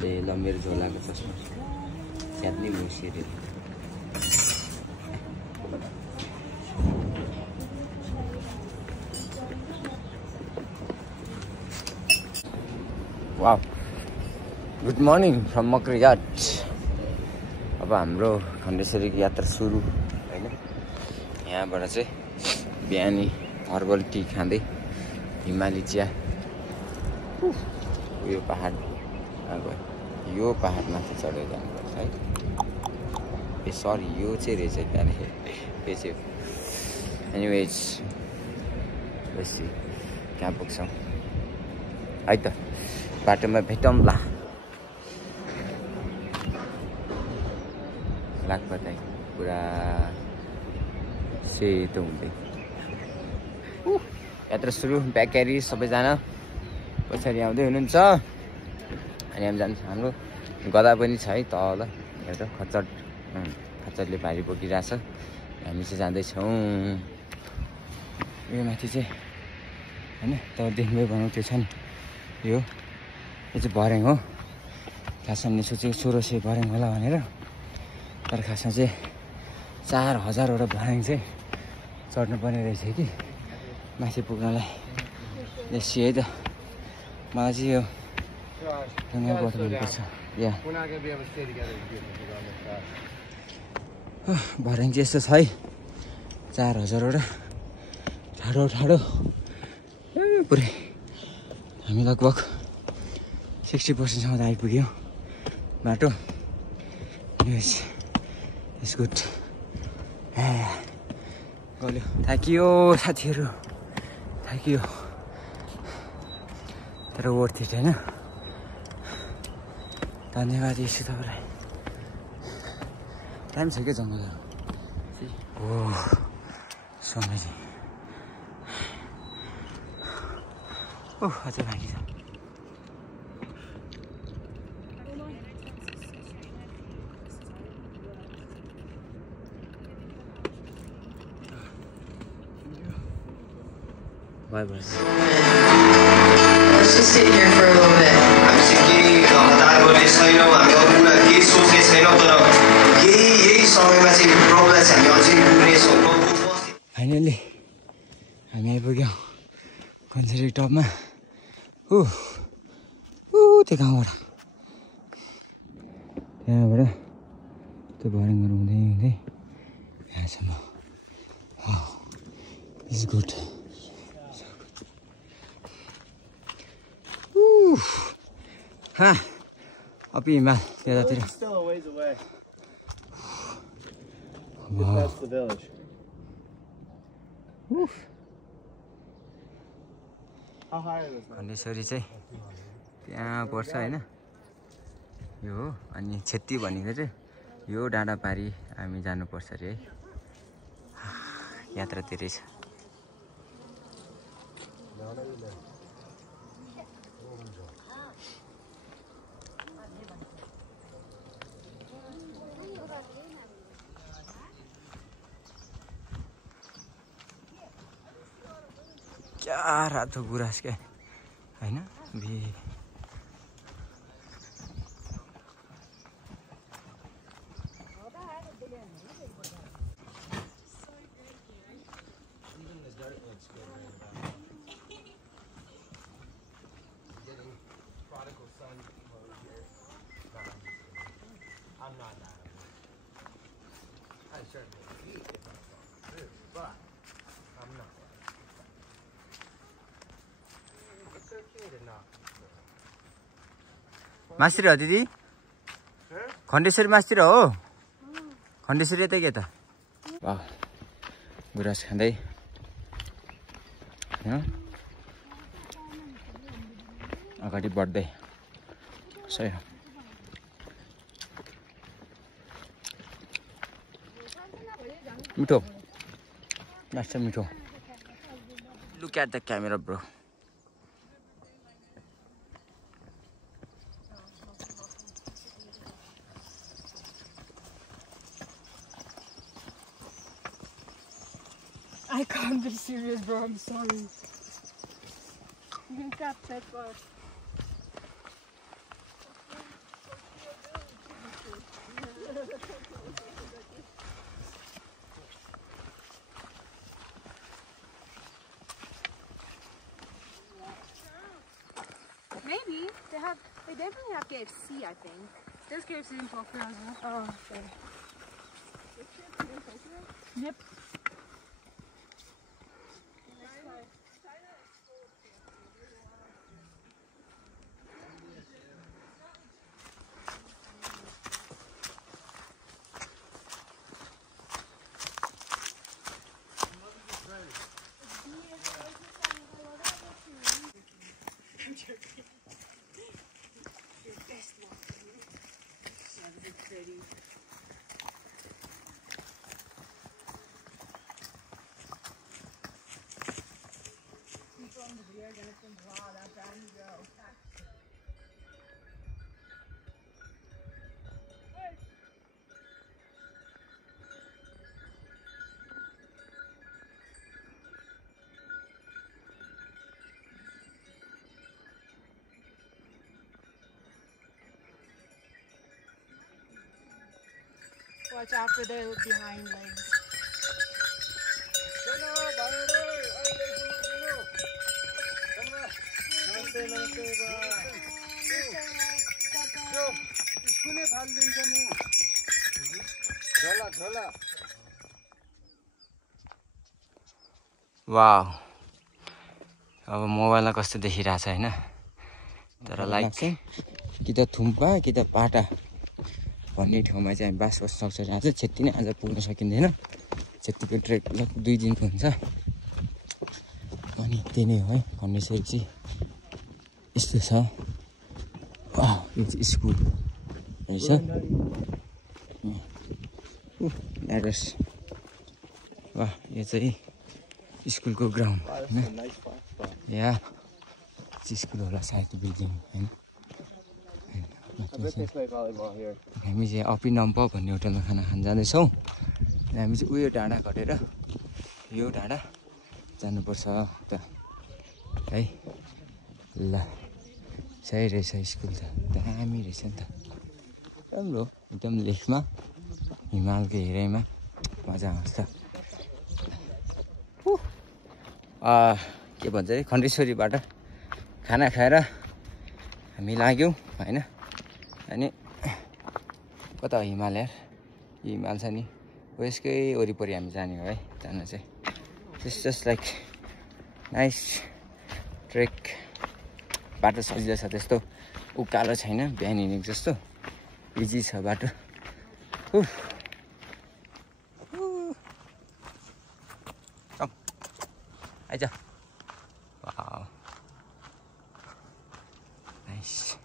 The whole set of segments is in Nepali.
ए ल मेरो झोलाको चस्मा स्याद्ने मुसिएर वाउ गुड मर्निङ फ्रम मकरघाट। अब हाम्रो खण्डेश्वरीको यात्रा सुरु होइन। यहाँबाट चाहिँ बिहानी हर्बल टी खाँदै हिमाली चिया यो पहाड गयो। यो पहाडमाथि चढेर जानुपर्छ है। ए सरी यो चाहिँ रहेछ त्यहाँदेखि यो चाहिँ एनिवेज बेसी कहाँ पुग्छौँ है त बाटोमा भेटौँला। लाखपताई पुरा सेतो हुँदै यात्रा सुरु। ब्याग क्यारी सबैजना पछाडि आउँदै हुनुहुन्छ। अनि हामी जान्छ। हाम्रो गदा पनि छ है तल एउटा खच्चडले भारी बोकिरहेछ। हामी चाहिँ जाँदैछौँ यो माथि चाहिँ होइन। तब देख्दै भनौँ त्यो छ नि यो चाहिँ भर्याङ हो। खासमा हामीले सोचेको 1600 भर्याङ होला भनेर, तर खासमा चाहिँ 4000वटा भर्याङ चाहिँ चढ्नुपर्ने रहेछ कि माथि पुग्नलाई। बेसी है त मलाई चाहिँ यो ढुङ्गाबाट मनपर्छ। या भर्याङ चाहिँ यस्तो छ है 4000वटा ठाडो ठाडो पुरै। हामी लगभग 60%सम्म त आइपुग्यो बाटो। It's good. गल्यो थाकियो साथीहरू थाकियो, तर वर्थ इट होइन। धन्यवाद यसो तपाईँलाई। टाइम छ क्या जङ्गलहरू हो समय चाहिँ अझै बाँकी छ। Bye bye. Let's just sit here for a little bit. हामी चाहिँ केही हतार गर्ने छैनौँ, हामी अरूलाई केही सोच्ने छैनौँ, तर यही समयमा चाहिँ प्रभुलाई चाहिँ हामी अझै पुग्नेछौँ। फाइनली हामी आइपुग्यौँ कञ्चरी टपमा। त्यो गाउँबाट त्यहाँबाट त्यो भर्याङहरू हुँदै हुँदै यहाँसम्म। It's good. Up हिमाल त्यतातिर। Still a ways away. That's the village. How high is this? Khandeshwari चाहिँ त्यहाँ पर्छ होइन। यो हो। अनि छेत्री भनेको चाहिँ यो डाँडा पारी हामी जानुपर्छ अरे है। यात्रा धेरै छ। क्या रातो गुराँस क्या होइन। मास्तिर हो दिदी? खण्डेश्वरी मास्तिर हो? खण्डेश्वरी यता के त? गुराँस खाँदै अगाडि बढ्दै सही हो। मिठो मास्टर मिठो। Look at the camera bro. I can't be serious, bro. I'm sorry. You can tap that first. Maybe they definitely have KFC. I think there's KFC in Tokyo as well. Oh, okay. Yep. Watch out for the behind legs. वाह अब मोबाइलमा कस्तो देखिरहेछ हैन तर लाइक कि त थुम्पा कि त पाटा भन्ने ठाउँमा चाहिँ हामी बास बस्न सक्छौँ। आज त्यति नै आज पुग्न सकिँदैन, त्यतिको ट्रेक 2 दिनको हुन्छ अनि त्यही नै हो है। भन्ने चाहिँ यस्तो छ। यो चाहिँ स्कुल रहेछ एड्रेस। वाह यो चाहिँ स्कुलको ग्राउन्ड हैन, या स्कुल होला सायद बिल्डिङ हैन। हामी चाहिँ अपी नम्प भन्ने होटलमा खाना खान जाँदैछौँ। हामी चाहिँ उयो डाँडा कटेर यो डाँडा जानुपर्छ त है। ल सही रहेछ स्कुल त, दामी रहेछ नि त, राम्रो एकदम लेखमा हिमालको हेराइमा मजा आउँछ। के भन्छ अरे खण्डेश्वरीबाट खाना खाएर हामी लाग्यौँ हैन। अनि कता हो हिमाल यार, यो हिमाल छ नि हो, यसकै वरिपरि हामी जाने हो है। जान चाहिँ जस्ट लाइक नाइस ट्रेक। बाटो सजिलो छ, त्यस्तो उकालो छैन, बिहान हिँडेको जस्तो इजी छ बाटो। आइज wow nice.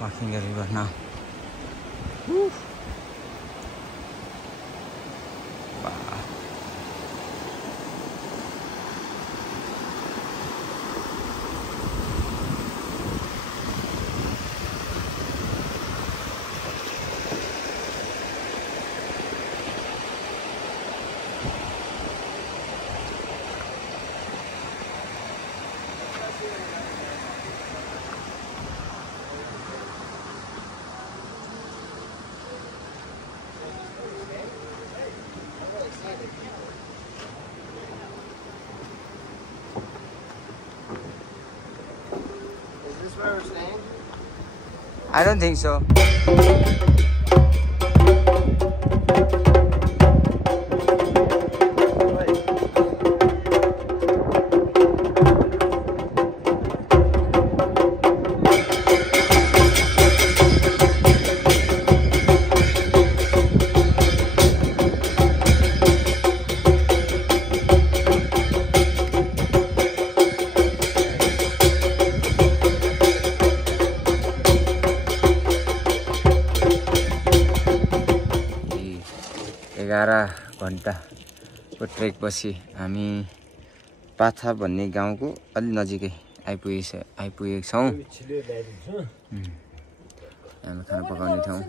walking the river now. Woo. Wow. Is this where we're staying? I don't think so. घन्टाको ट्रेकपछि हामी पाथा भन्ने गाउँको अलि नजिकै आइपुगेका छौँ। हामी खाना पकाउने ठाउँ।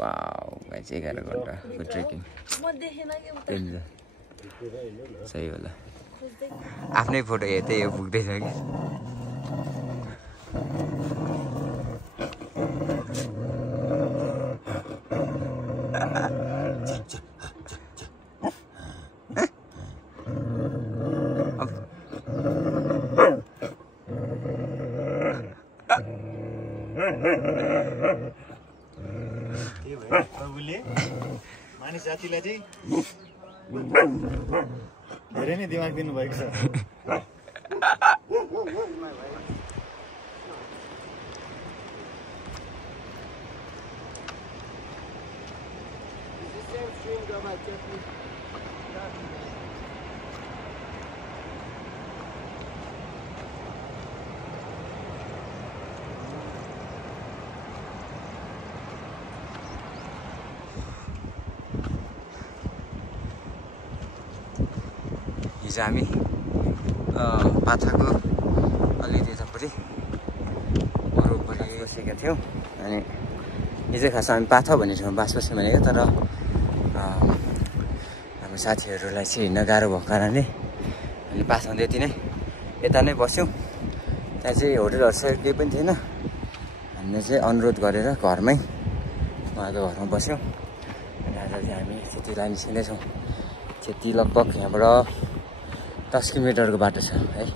वाउ गाइस 11 घन्टाको ट्रेकिङ सही होला। आफ्नै फोटो हेर्दै यो पुग्दैछ कि मानिस जातिलाई चाहिँ धेरै नै दिमाग दिनुभएको छ। हिजो हामी पाथाको अलि त्यतापट्टि वरपरि बसेका थियौँ। अनि हिजो खास हामी पाथा भन्ने ठाउँमा बास बस्यौँ भनेको, तर हाम्रो साथीहरूलाई चाहिँ हिँड्न गाह्रो भएको कारणले हामीले पाथामा त्यति नै यता नै बस्यौँ। त्यहाँ चाहिँ होटलहरू सहित केही पनि थिएन। हामीले चाहिँ अनुरोध गरेर घरमै उहाँको घरमा बस्यौँ। अनि आज चाहिँ हामी क्षतिलाई निस्किँदैछौँ। क्षति लगभग यहाँबाट 10 किलोमिटरको बाटो छ है,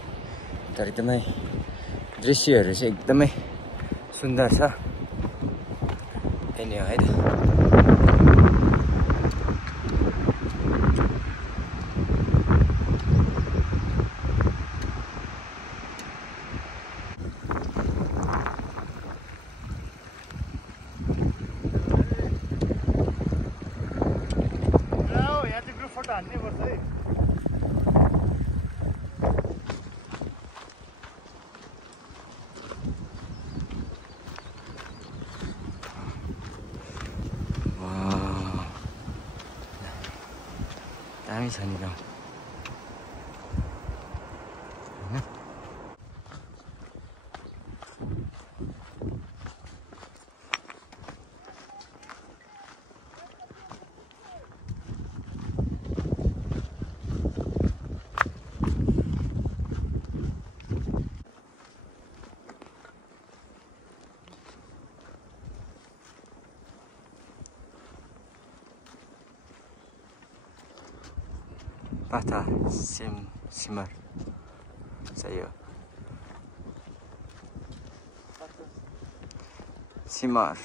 तर एकदमै दृश्यहरू चाहिँ एकदमै सुन्दर छ। त्यही नै हो है त। यहाँ चाहिँ ग्रुप फोटो हान्नै पर्छ है। दामी छ नि गाउँ। पाथा सिमर सही हो। सिमर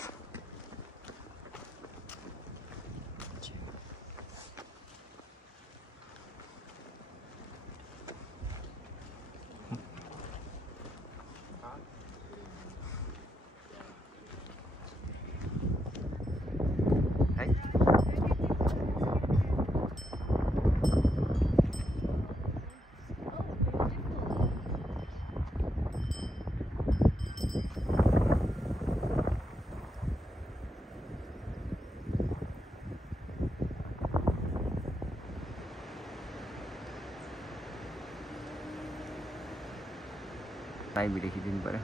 लाइभ भिडियो खिचिदिनु पर्यो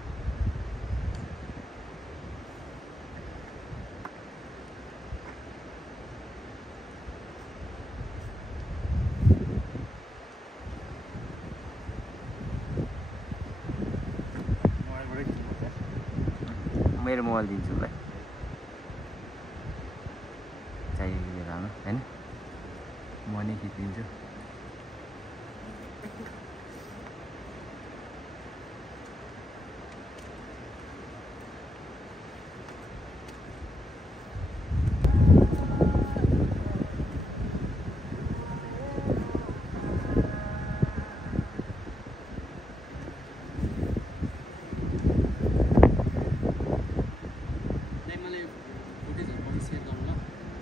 मेरो मोबाइल दिन्छु भाइ चाहिएको बेलामा हैन म नै खिचिदिन्छु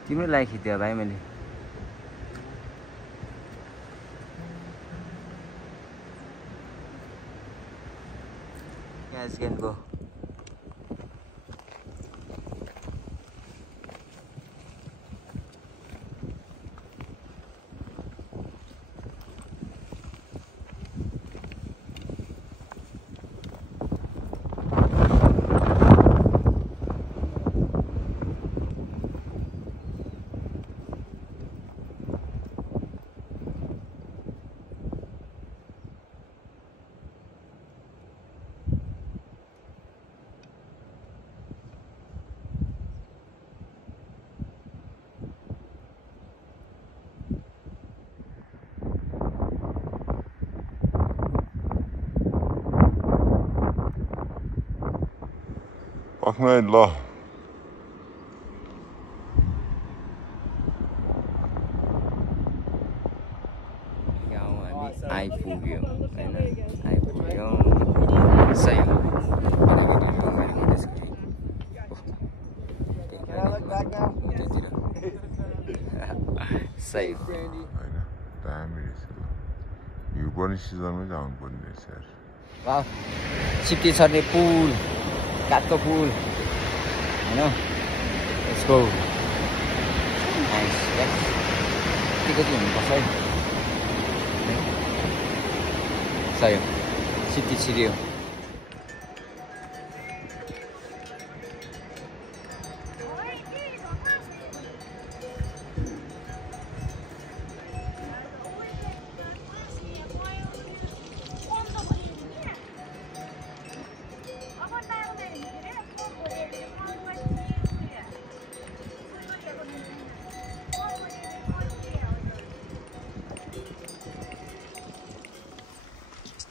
तिम्रो लागि खिच्दियो भाइ मैले Guys can go. Ahmed Allah. गाउँ हामी आइपुग्यो हैन आइपुग्यो सही हो सही होइन दामी रहेछ यो पनि सिजनमै जानु पर्ने रहेछ यार वाह सिटी छर्ने पुल काठको पुल हैन यसको कति हुनुपर्छ है सही हो सिटी छिर्यो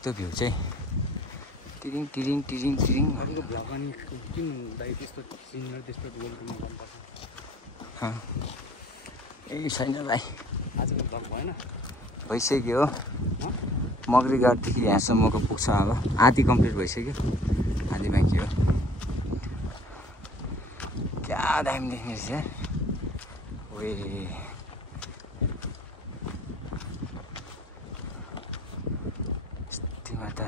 त्यो भ्यू चाहिँ टिरिङ टिरिङ टिरिङ टिरिङ अरूको भ्लग अनि किन दाइ त्यस्तो सिनियर त्यस्तो वेलकम गर्नुपर्छ ए छैन भाइ आजको भ्लग भएन भइसक्यो मगरी घाटदेखि यहाँसम्मको पुग्छ अब आधी कम्प्लिट भइसक्यो आधी बाँकी हो क्या दामी देख्ने रहेछ यार ओए यस्तोमा त